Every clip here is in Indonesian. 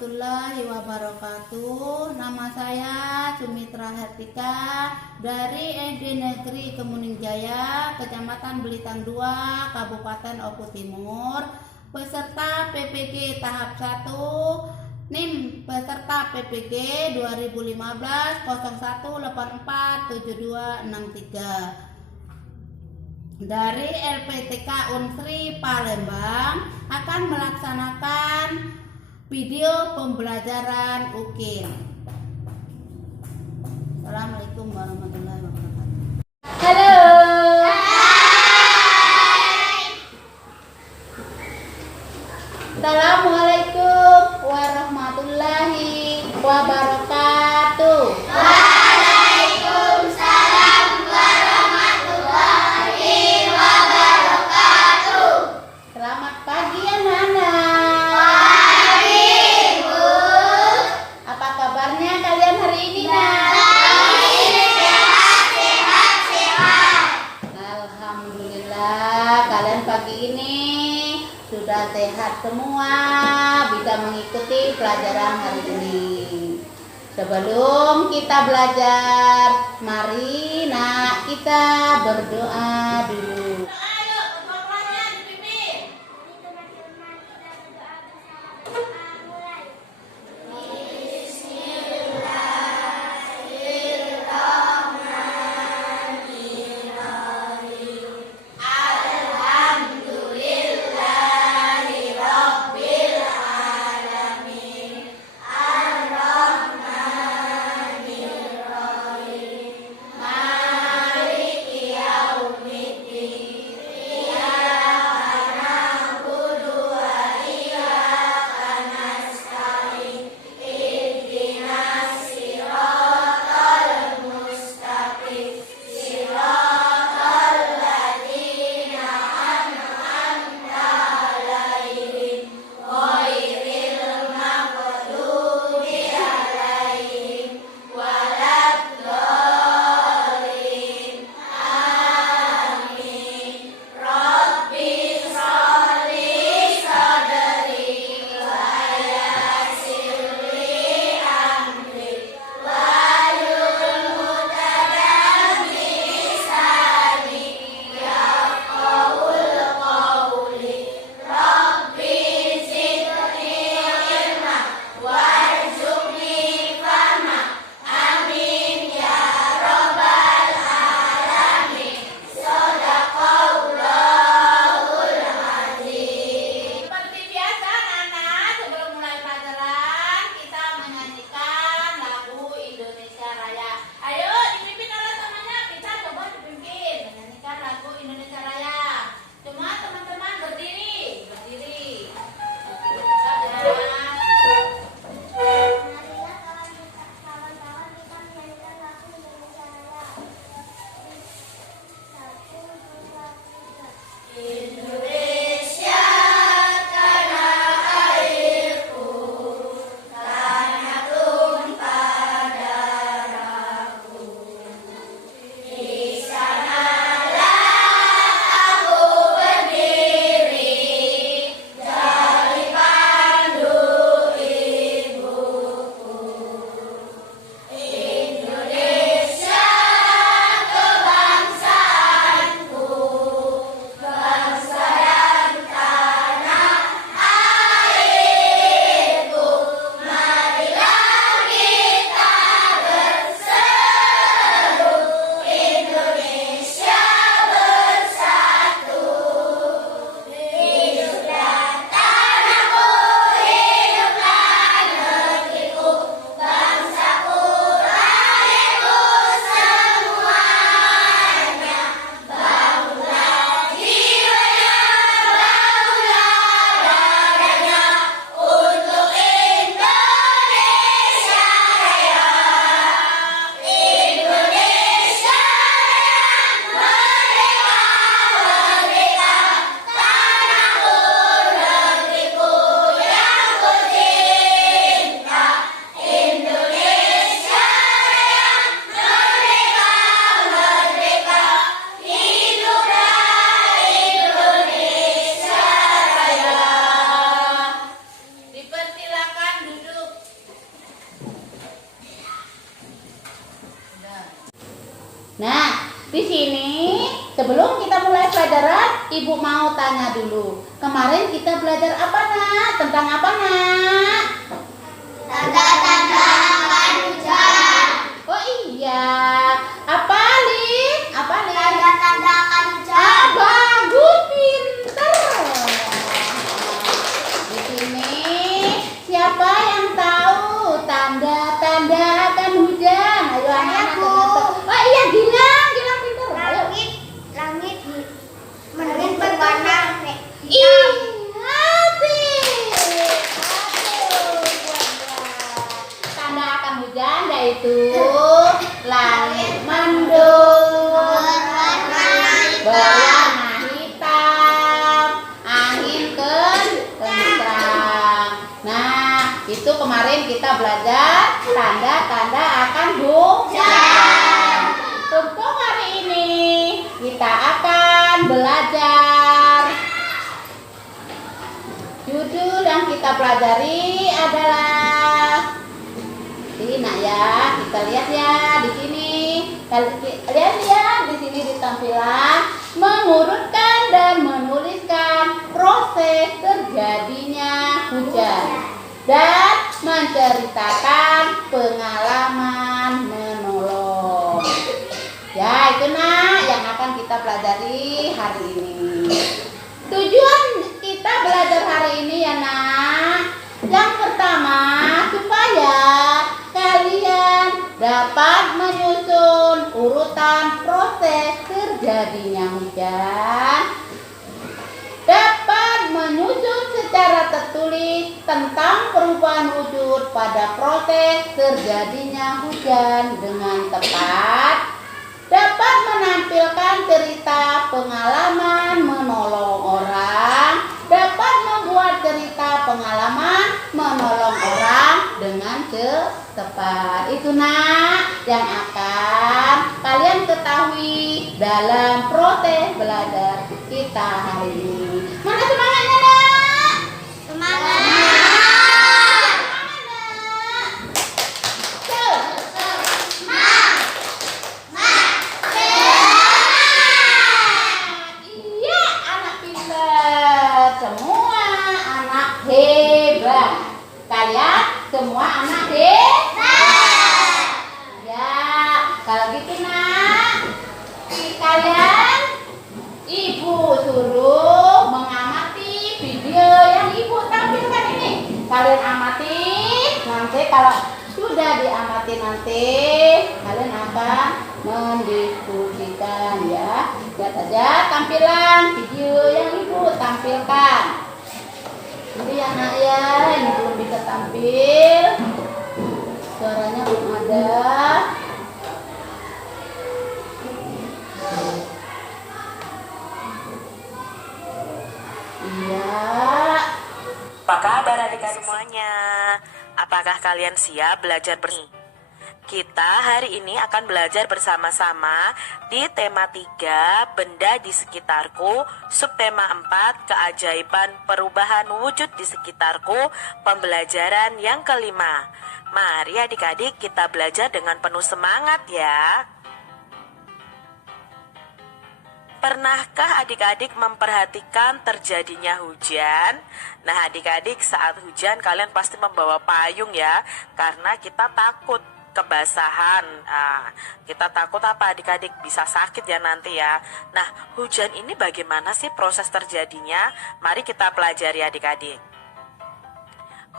warahmatullahi wabarakatuh. Nama saya Sumitra Hertika dari SD Negeri Kemuning Jaya, Kecamatan Belitang 2, Kabupaten Oku Timur. Peserta PPG tahap 1, NIM peserta PPG 2015 01847263. Dari LPTK Unsri Palembang akan melaksanakan video pembelajaran UKIM. Assalamualaikum warahmatullahi wabarakatuh. Halo. Assalamualaikum warahmatullahi wabarakatuh. Waalaikumsalam warahmatullahi wabarakatuh. Selamat pagi anak-anak. Pagi, Bu. Apa kabarnya kalian hari ini, Nak? Sehat. Alhamdulillah, kalian pagi ini sudah sehat semua, bisa mengikuti pelajaran hari ini. Sebelum kita belajar, mari nak kita berdoa dulu. Nah, di sini sebelum kita mulai pelajaran, Ibu mau tanya dulu. Kemarin kita belajar apa, Nak? Tentang apa, Nak? Tanda-tanda akan hujan. Oh iya. Apa, Lin? Apa, Lin? Tanda-tanda akan hujan. Bagus, pinter. Di sini siapa yang tahu tanda-tanda akan hujan? Ayo anak-anak. Bu. Oh iya, Gilang pinter. Ayo. Langit berwarna Ih, hitam. asik. Aduh, tanda akan hujan yaitu langit mendung, berwarna hitam, angin kencang. Nah, itu kemarin kita belajar tanda-tanda akan hujan. Untuk hari ini kita akan belajar. Judul yang kita pelajari adalah ini, Nak ya. Kita lihat ya di sini. Lihat ya di sini di tampilan mengurutkan dan menuliskan proses terjadinya hujan dan menceritakan pengalaman menolong. Ya, itu Nak yang akan kita pelajari hari ini. Tujuan kita belajar hari ini ya, Nak. Yang pertama, supaya kalian dapat menyusun urutan proses terjadinya hujan, dapat menyusun secara tertulis tentang perubahan wujud pada proses terjadinya hujan dengan tepat, dapat menampilkan cerita pengalaman menolong orang, dapat membuat cerita pengalaman menolong orang dengan tepat. Itu Nak yang akan kalian ketahui dalam proses belajar kita hari ini. Mana semangatnya, Nak? Semangat. Iya, anak pintar. Semua anak hebat. Kalian semua anak hebat. Ya, kalau gitu Nak, kalian Ibu suruh mengamati video yang Ibu tampilkan ini. Kalian amati, nanti kalau sudah diamati nanti kalian akan mendiskusikan ya. Lihat aja tampilan video yang Ibu tampilkan. Jadi anak ya, ini belum bisa tampil. Suaranya belum ada. Iya. Apa kabar adik-adik semuanya? Apakah kalian siap belajar bersama? Kita hari ini akan belajar bersama-sama di tema 3, benda di sekitarku, subtema 4, keajaiban perubahan wujud di sekitarku, pembelajaran yang kelima. Mari adik-adik kita belajar dengan penuh semangat ya. Pernahkah adik-adik memperhatikan terjadinya hujan? Nah adik-adik saat hujan kalian pasti membawa payung ya, karena kita takut kebasahan. Kita takut apa adik-adik? Bisa sakit ya nanti ya. Nah hujan ini bagaimana sih proses terjadinya? Mari kita pelajari adik-adik.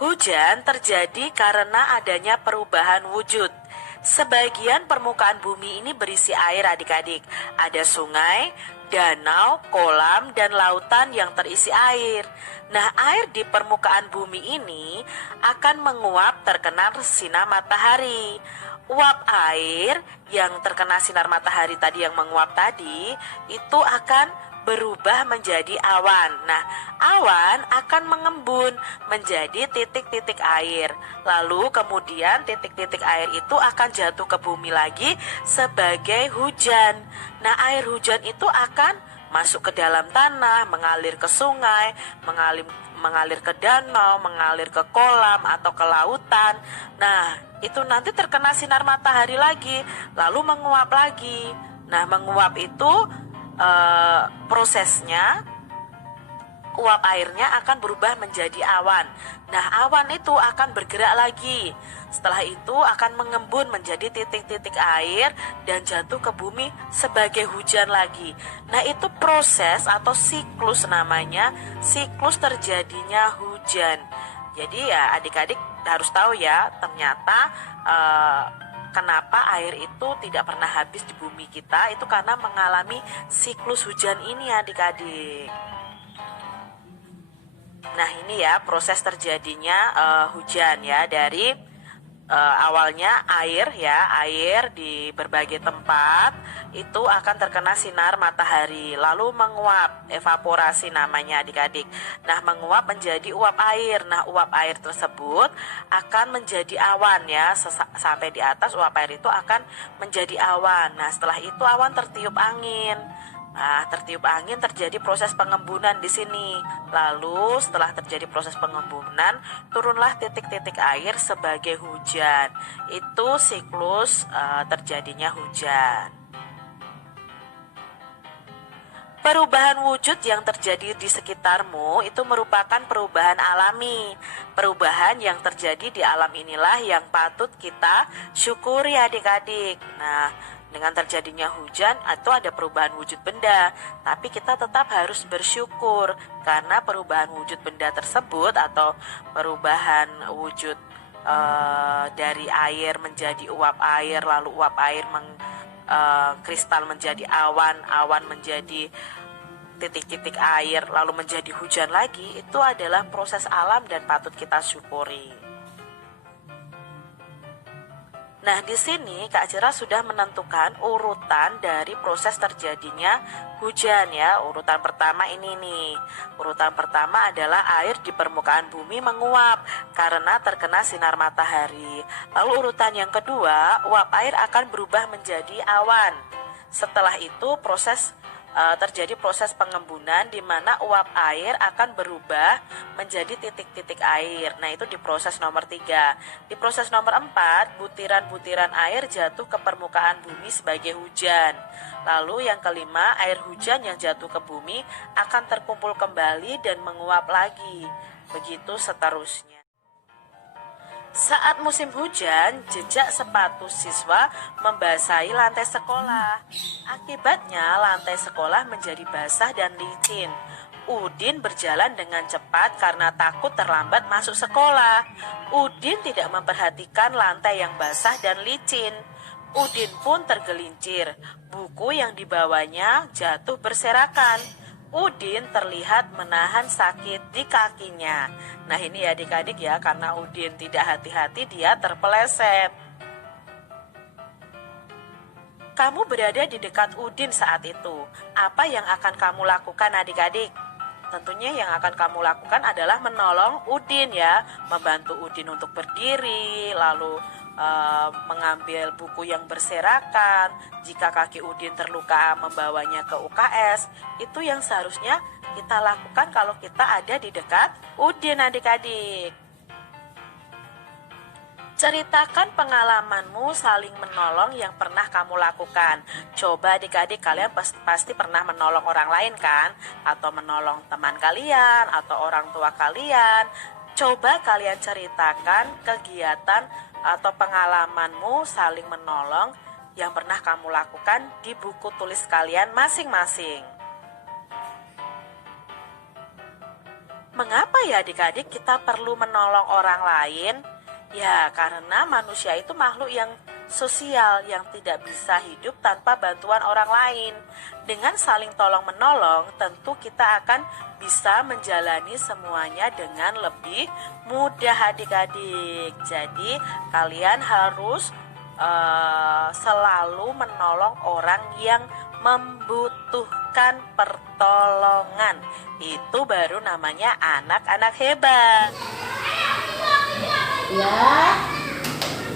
Hujan terjadi karena adanya perubahan wujud. Sebagian permukaan bumi ini berisi air adik-adik. Ada sungai, danau, kolam, dan lautan yang terisi air. Nah, air di permukaan bumi ini akan menguap terkena sinar matahari. Uap air yang terkena sinar matahari tadi yang menguap tadi, itu akan berubah menjadi awan. Nah, awan akan mengembun menjadi titik-titik air. Lalu kemudian titik-titik air itu akan jatuh ke bumi lagi sebagai hujan. Nah, air hujan itu akan masuk ke dalam tanah, mengalir ke sungai, mengalir ke danau, mengalir ke kolam atau ke lautan. Nah, itu nanti terkena sinar matahari lagi, lalu menguap lagi. Nah, menguap itu prosesnya uap airnya akan berubah menjadi awan. Nah, awan itu akan bergerak lagi. Setelah itu akan mengembun menjadi titik-titik air dan jatuh ke bumi sebagai hujan lagi. Nah, itu proses atau siklus namanya, siklus terjadinya hujan. Jadi ya adik-adik harus tahu ya, ternyata kenapa air itu tidak pernah habis di bumi kita, itu karena mengalami siklus hujan ini adik-adik. Nah, ini ya proses terjadinya hujan ya, dari awalnya air di berbagai tempat itu akan terkena sinar matahari, lalu menguap, evaporasi namanya adik-adik. Nah, menguap menjadi uap air. Nah, uap air tersebut akan menjadi awan ya, sampai di atas uap air itu akan menjadi awan. Nah, setelah itu awan tertiup angin. Nah, tertiup angin terjadi proses pengembunan di sini. Lalu setelah terjadi proses pengembunan, turunlah titik-titik air sebagai hujan. Itu siklus terjadinya hujan. Perubahan wujud yang terjadi di sekitarmu itu merupakan perubahan alami. Perubahan yang terjadi di alam inilah yang patut kita syukuri adik-adik. Nah, dengan terjadinya hujan itu ada perubahan wujud benda, tapi kita tetap harus bersyukur karena perubahan wujud benda tersebut atau perubahan wujud dari air menjadi uap air, lalu uap air kristal menjadi awan, awan menjadi titik-titik air, lalu menjadi hujan lagi. Itu adalah proses alam dan patut kita syukuri. Nah, di sini Kak Cira sudah menentukan urutan dari proses terjadinya hujan ya. Urutan pertama ini nih. Urutan pertama adalah air di permukaan bumi menguap karena terkena sinar matahari. Lalu urutan yang kedua, uap air akan berubah menjadi awan. Setelah itu terjadi proses pengembunan di mana uap air akan berubah menjadi titik-titik air. Nah, itu di proses nomor 3. Di proses nomor 4, butiran-butiran air jatuh ke permukaan bumi sebagai hujan. Lalu yang kelima, air hujan yang jatuh ke bumi akan terkumpul kembali dan menguap lagi. Begitu seterusnya. Saat musim hujan, jejak sepatu siswa membasahi lantai sekolah. Akibatnya, lantai sekolah menjadi basah dan licin. Udin berjalan dengan cepat karena takut terlambat masuk sekolah. Udin tidak memperhatikan lantai yang basah dan licin. Udin pun tergelincir. Buku yang dibawanya jatuh berserakan. Udin terlihat menahan sakit di kakinya. Nah, ini ya adik-adik ya, karena Udin tidak hati-hati dia terpeleset. Kamu berada di dekat Udin saat itu. Apa yang akan kamu lakukan adik-adik? Tentunya yang akan kamu lakukan adalah menolong Udin ya, membantu Udin untuk berdiri, lalu mengambil buku yang berserakan. Jika kaki Udin terluka, membawanya ke UKS. Itu yang seharusnya kita lakukan kalau kita ada di dekat Udin adik-adik. Ceritakan pengalamanmu saling menolong yang pernah kamu lakukan. Coba adik-adik, kalian pasti pernah menolong orang lain kan? Atau menolong teman kalian atau orang tua kalian. Coba kalian ceritakan kegiatan atau pengalamanmu saling menolong yang pernah kamu lakukan di buku tulis kalian masing-masing. Mengapa ya adik-adik kita perlu menolong orang lain? Ya, karena manusia itu makhluk yang sosial yang tidak bisa hidup tanpa bantuan orang lain. Dengan saling tolong-menolong, tentu kita akan bisa menjalani semuanya dengan lebih mudah adik-adik. Jadi, kalian harus selalu menolong orang yang membutuhkan pertolongan. Itu baru namanya anak-anak hebat. Ya,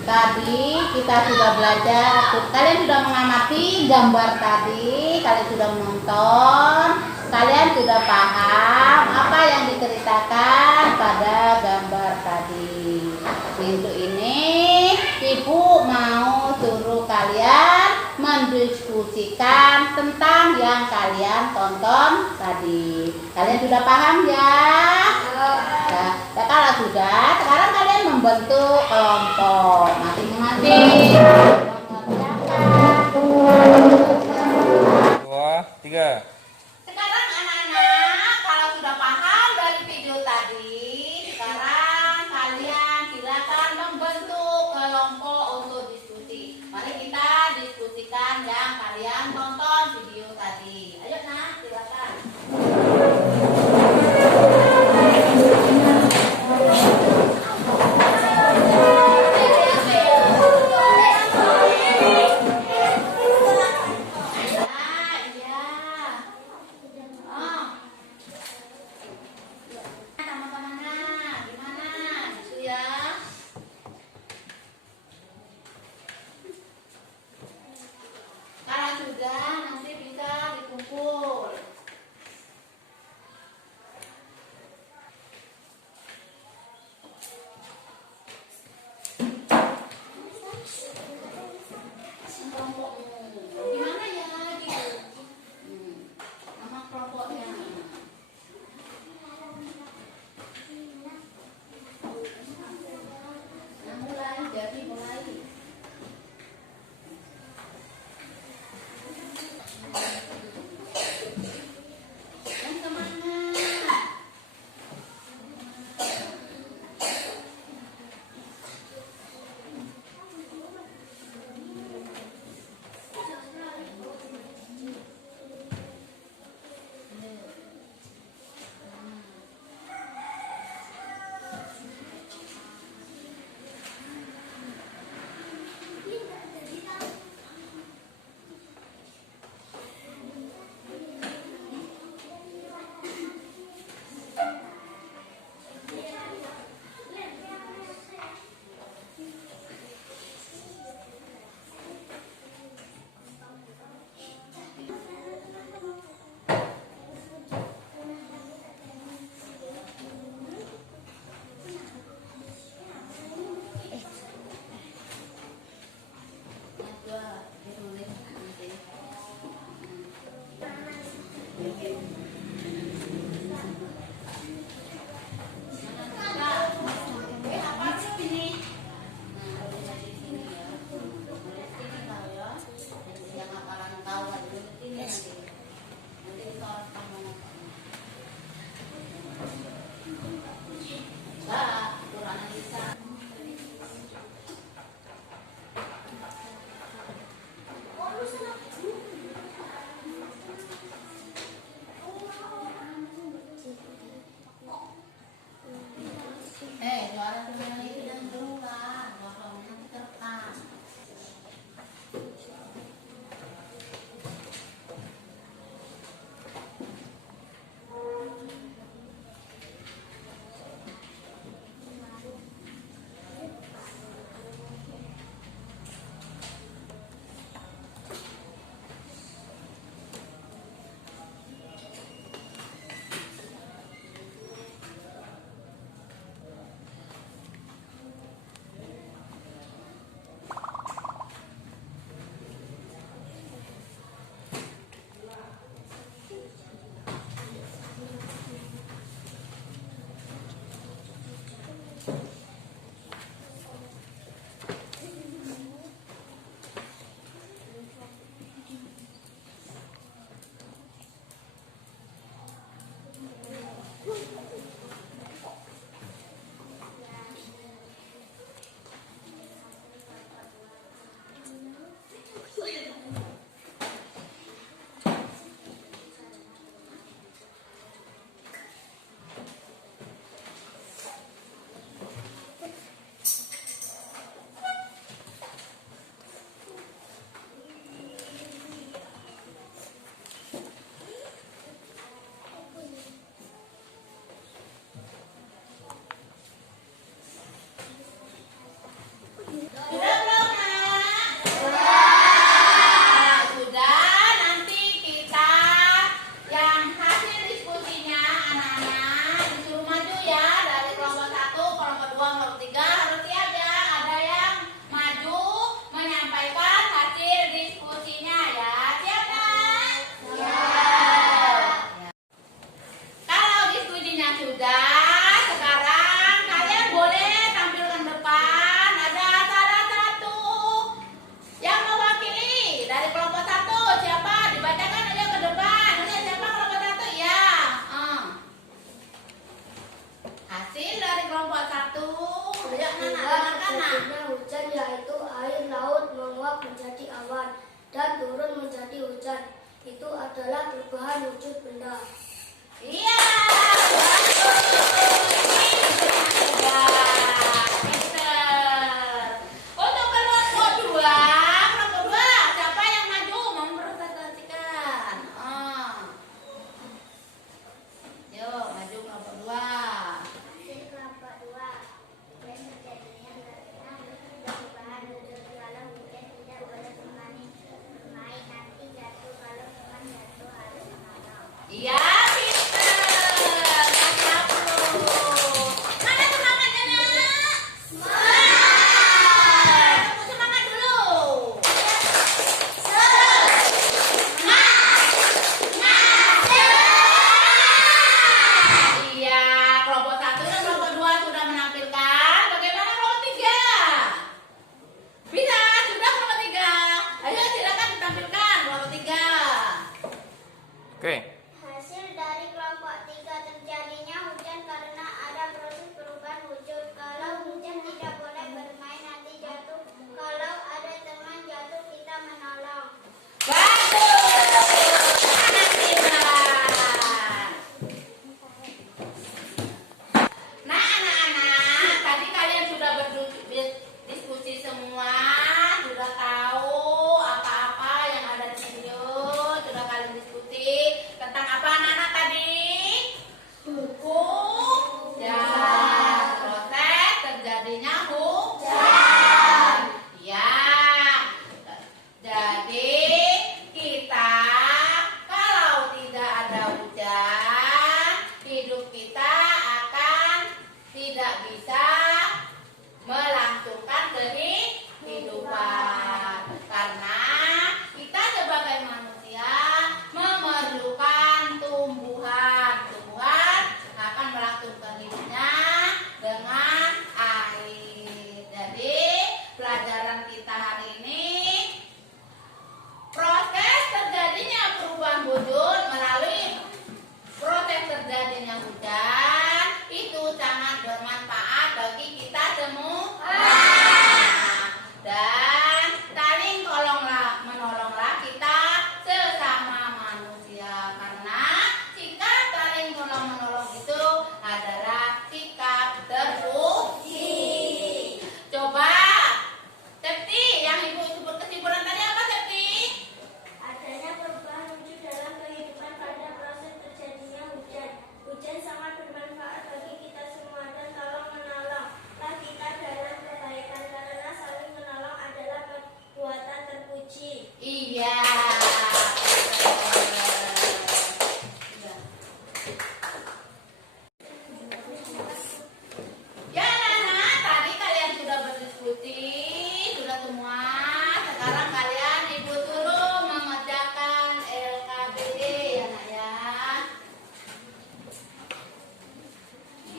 tadi kita sudah belajar. Kalian sudah mengamati gambar tadi, kalian sudah menonton. Kalian sudah paham apa yang diceritakan pada gambar tadi. Untuk ini Ibu mau suruh kalian mendiskusikan tentang yang kalian tonton tadi. Kalian sudah paham ya? Nah, kalau sudah, sekarang kalian membentuk kelompok masing-masing. Dua, tiga. Sekarang anak-anak, kalau sudah paham dari video tadi, sekarang kalian silakan membentuk kelompok untuk diskusi. Mari kita diskusikan yang kalian tonton video tadi. Ayo nak, silakan. Kalau sudah, nanti bisa dikumpul. Kelompokmu gimana ya gitu? Nama kelompoknya. Nah, mulai, jadi mulai. Yang semangat. hujan. Itu adalah perubahan wujud benda. Iya, bagus. Ya, pinter. Untuk kelompok dua, siapa yang maju mempresentasikan? Yuk, maju kelompok dua. Hasil kelompok 2. Hujan terjadinya karena perubahan wujud. Kalau hujan tidak boleh bermain nanti jatuh. Kalau memang jatuh harus menolong. Iya, pinter. Kasih aplaus. Mana semangatnya, Nak? Semangat. Tepuk semangat dulu. Iya, kelompok 1 dan kelompok 2 sudah menampilkan. Bagaimana kelompok 3? Bisa, sudah kelompok 3. Ayo silakan ditampilkan kelompok 3. Oke. Hasil dari kelompok 3 terjadinya hujan karena ada proses perubahan wujud. Kalau hujan tidak boleh bermain nanti jatuh. Kalau ada teman jatuh kita menolong. Bagus. Anak pintar. Nah, anak-anak, tadi kalian sudah berdiskusi semua, sudah tahu apa-apa yang ada di video, sudah kalian diskusi tentang apa anak-anak tadi? Hukum dan proses terjadinya hujan. Ya. Jadi kita kalau tidak ada hujan, hidup kita akan tidak bisa melangsungkan kehidupan. Karena kita sebagai manusia memerlukan tumbuhan. Tumbuhan akan melangsungkan hidupnya dengan air. Jadi pelajaran kita hari ini, proses terjadinya perubahan wujud melalui proses terjadinya hujan itu sangat bermanfaat bagi kita semua. Dan saling menolonglah kita sesama manusia, karena sikap saling menolong itu adalah sikap terpuji. Coba Septi, yang ibu sebut kesimpulan tadi apa, Septi? Adanya perubahan wujud dalam kehidupan pada proses terjadinya hujan. Hujan sangat bermanfaat bagi kita semua dan tolong menolonglah kita dalam kebaikan karena saling menolong adalah perbuatan terpuji. Iya. Ya, anak-anak, tadi kalian sudah berdiskusi, sudah semua. Sekarang kalian ibu suruh mengerjakan LKBD ya, Nak ya.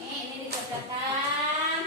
Ini dikerjakan.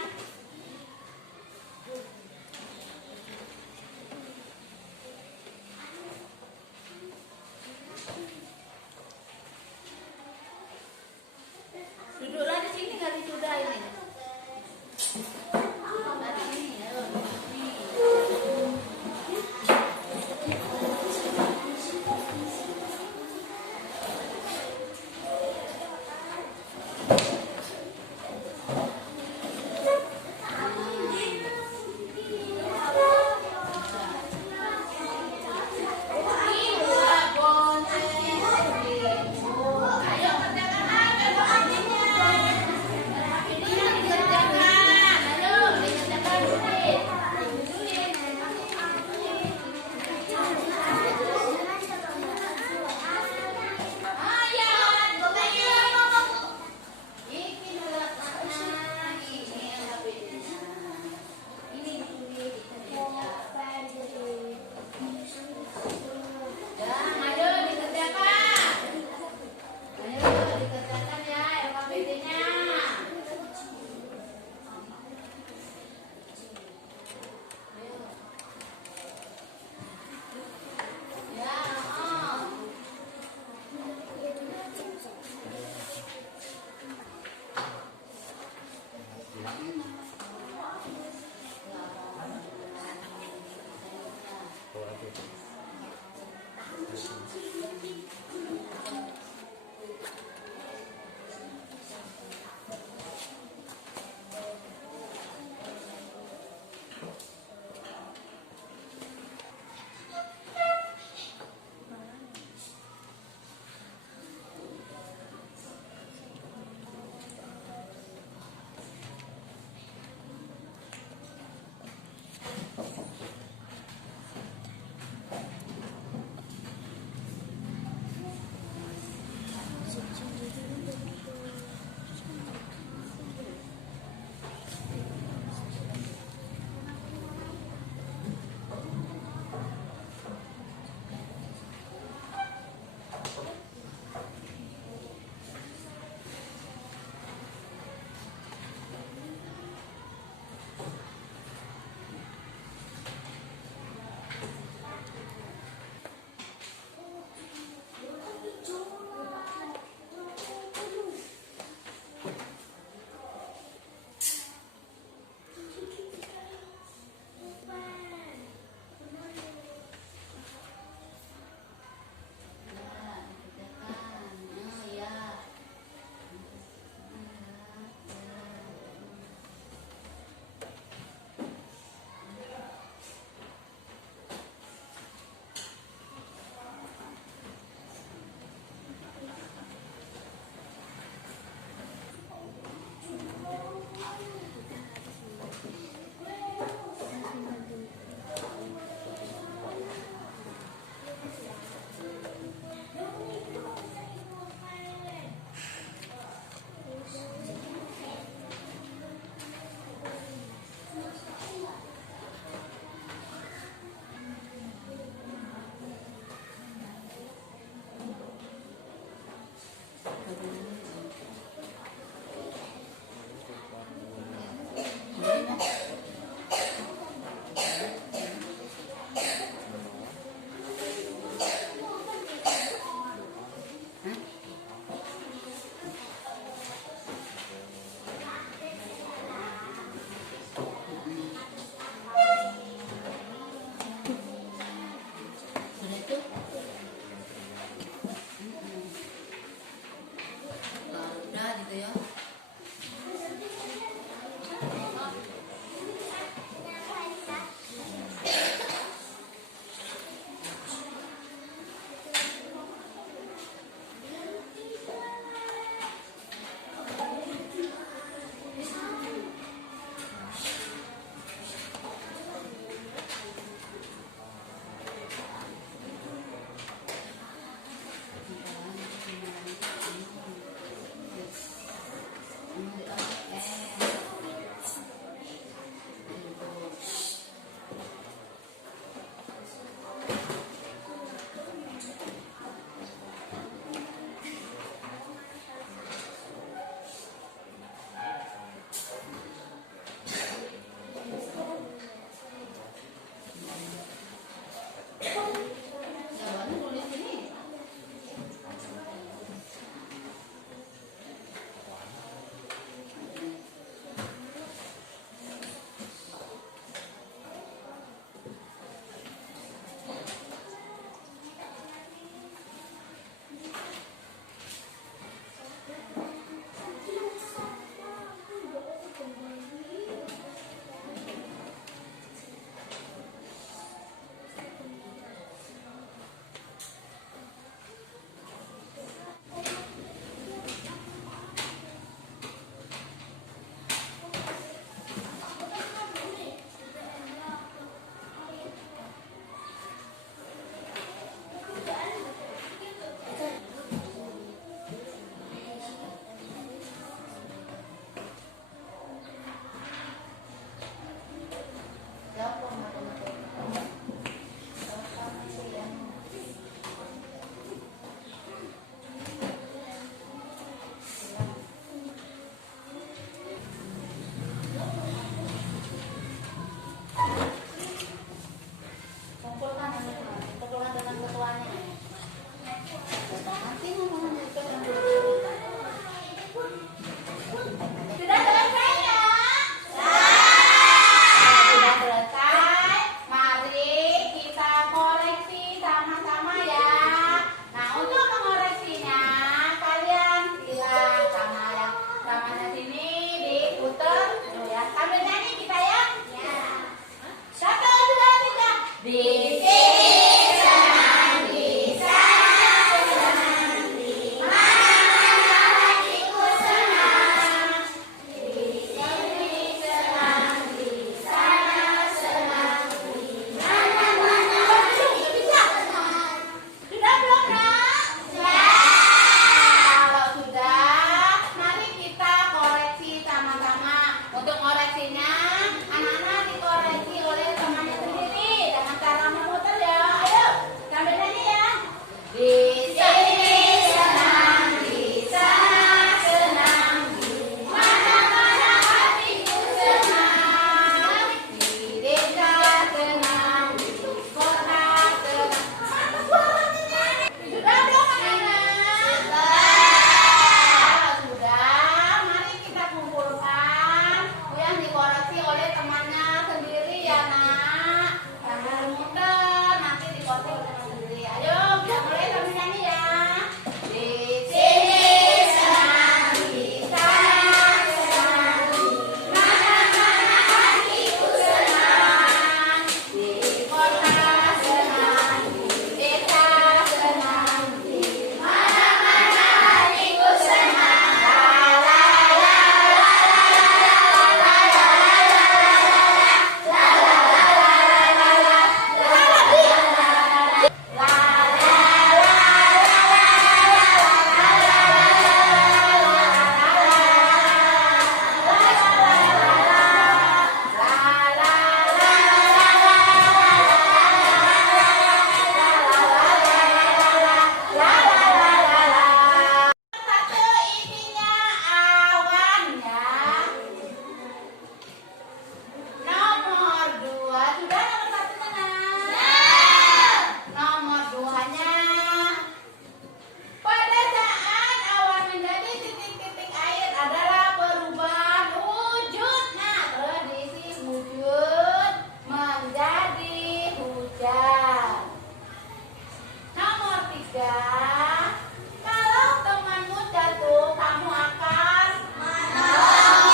ya. Kalau temanmu jatuh, kamu akan menolong.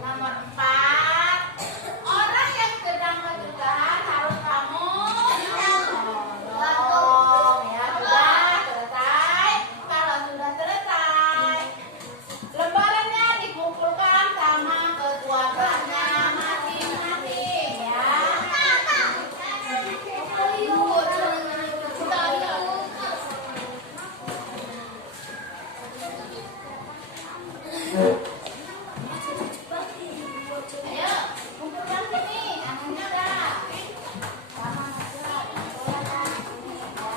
Nomor 4, orang yang sedang kesusahan harus kamu tolong. Ya, sudah selesai. Kalau sudah selesai, lembarannya dikumpulkan sama ketua kelasnya masing-masing ya. Ayo, kumpulkan sini, anaknya dah. Sama aja, kumpulkan sini ya.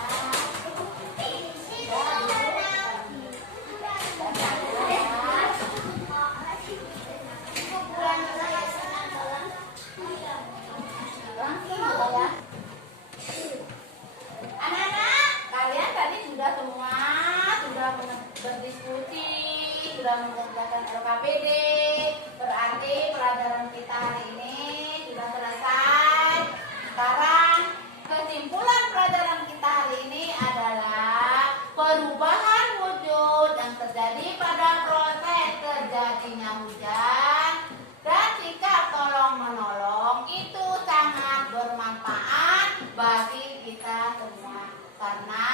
Anak-anak, kalian tadi sudah semua berdiskusi, sudah mengerjakan LKPD. Berarti pelajaran kita hari ini sudah selesai. Sekarang kesimpulan pelajaran kita hari ini adalah perubahan wujud yang terjadi pada proses terjadinya hujan dan sikap tolong-menolong itu sangat bermanfaat bagi kita semua karena